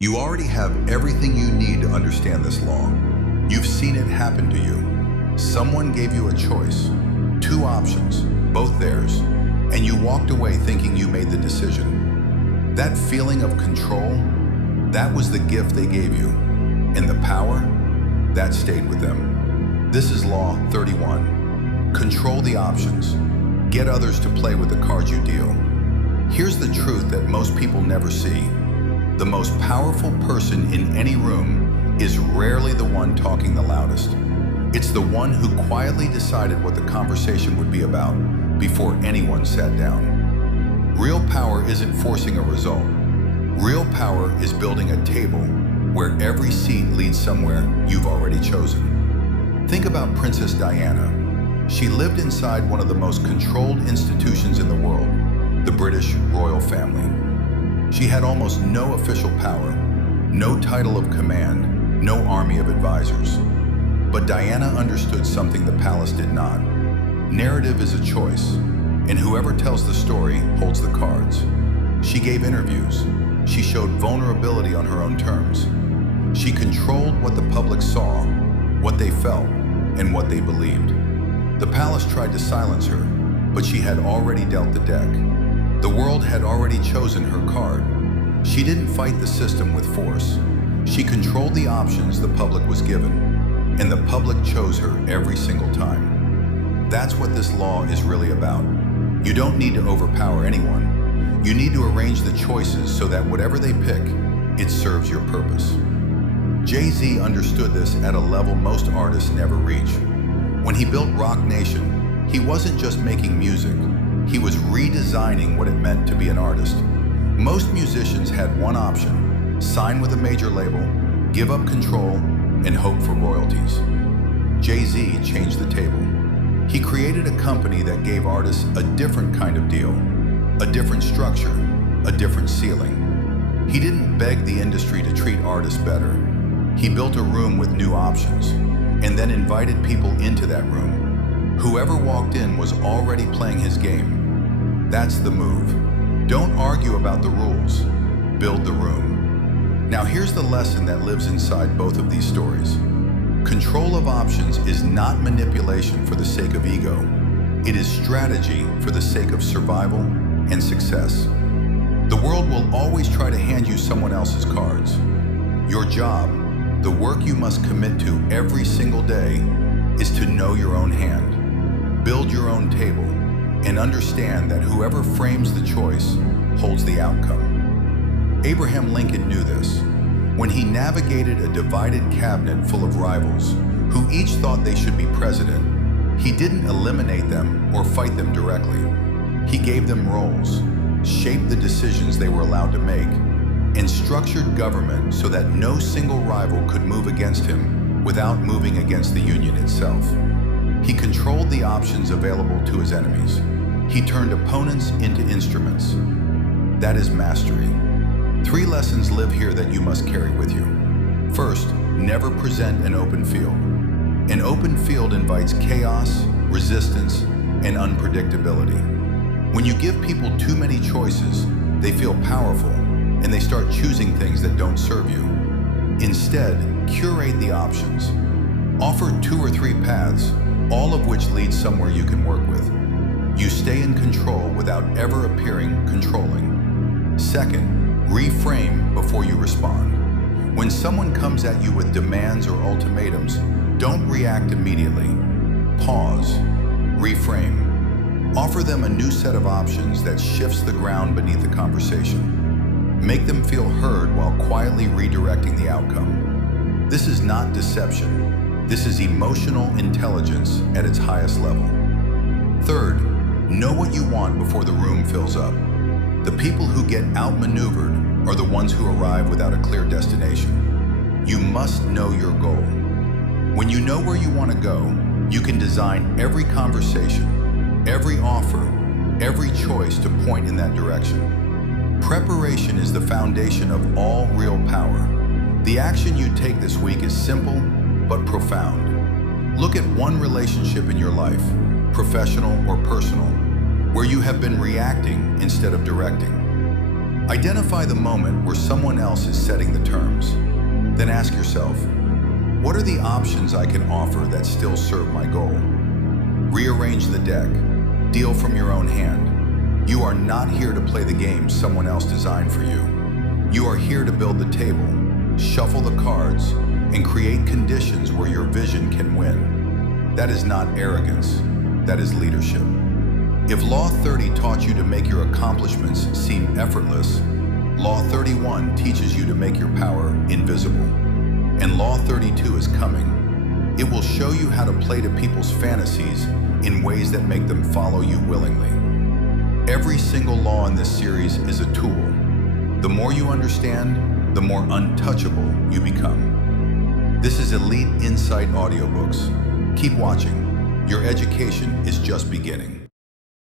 You already have everything you need to understand this law. You've seen it happen to you. Someone gave you a choice, two options, both theirs, and you walked away thinking you made the decision. That feeling of control, that was the gift they gave you. And the power, that stayed with them. This is Law 31. Control the options. Get others to play with the cards you deal. Here's the truth that most people never see. The most powerful person in any room is rarely the one talking the loudest. It's the one who quietly decided what the conversation would be about before anyone sat down. Real power isn't forcing a result. Real power is building a table where every seat leads somewhere you've already chosen. Think about Princess Diana. She lived inside one of the most controlled institutions in the world, the British royal family. She had almost no official power, no title of command, no army of advisors. But Diana understood something the palace did not. Narrative is a choice, and whoever tells the story holds the cards. She gave interviews. She showed vulnerability on her own terms. She controlled what the public saw, what they felt, and what they believed. The palace tried to silence her, but she had already dealt the deck. The world had already chosen her card. She didn't fight the system with force. She controlled the options the public was given, and the public chose her every single time. That's what this law is really about. You don't need to overpower anyone. You need to arrange the choices so that whatever they pick, it serves your purpose. Jay-Z understood this at a level most artists never reach. When he built Rock Nation, he wasn't just making music. He was redesigning what it meant to be an artist. Most musicians had one option: sign with a major label, give up control, and hope for royalties. Jay-Z changed the table. He created a company that gave artists a different kind of deal, a different structure, a different ceiling. He didn't beg the industry to treat artists better. He built a room with new options, and then invited people into that room. Whoever walked in was already playing his game. That's the move. Don't argue about the rules. Build the room. Now here's the lesson that lives inside both of these stories. Control of options is not manipulation for the sake of ego. It is strategy for the sake of survival and success. The world will always try to hand you someone else's cards. Your job, the work you must commit to every single day, is to know your own hand, build your own table, and understand that whoever frames the choice holds the outcome. Abraham Lincoln knew this. When he navigated a divided cabinet full of rivals who each thought they should be president, he didn't eliminate them or fight them directly. He gave them roles, shaped the decisions they were allowed to make, and structured government so that no single rival could move against him without moving against the Union itself. He controlled the options available to his enemies. He turned opponents into instruments. That is mastery. 3 lessons live here that you must carry with you. First, never present an open field. An open field invites chaos, resistance, and unpredictability. When you give people too many choices, they feel powerful, and they start choosing things that don't serve you. Instead, curate the options. Offer 2 or 3 paths, all of which lead somewhere you can work with. You stay in control without ever appearing controlling. Second, reframe before you respond. When someone comes at you with demands or ultimatums, don't react immediately. Pause. Reframe. Offer them a new set of options that shifts the ground beneath the conversation. Make them feel heard while quietly redirecting the outcome. This is not deception. This is emotional intelligence at its highest level. Third, know what you want before the room fills up. The people who get outmaneuvered are the ones who arrive without a clear destination. You must know your goal. When you know where you want to go, you can design every conversation, every offer, every choice to point in that direction. Preparation is the foundation of all real power. The action you take this week is simple but profound. Look at one relationship in your life, professional or personal, where you have been reacting instead of directing. Identify the moment where someone else is setting the terms. Then ask yourself, what are the options I can offer that still serve my goal? Rearrange the deck. Deal from your own hand. You are not here to play the game someone else designed for you. You are here to build the table, shuffle the cards, and create conditions where your vision can win. That is not arrogance, that is leadership. If Law 30 taught you to make your accomplishments seem effortless, Law 31 teaches you to make your power invisible. And Law 32 is coming. It will show you how to play to people's fantasies in ways that make them follow you willingly. Every single law in this series is a tool. The more you understand, the more untouchable you become. This is Elite Insight Audiobooks. Keep watching. Your education is just beginning.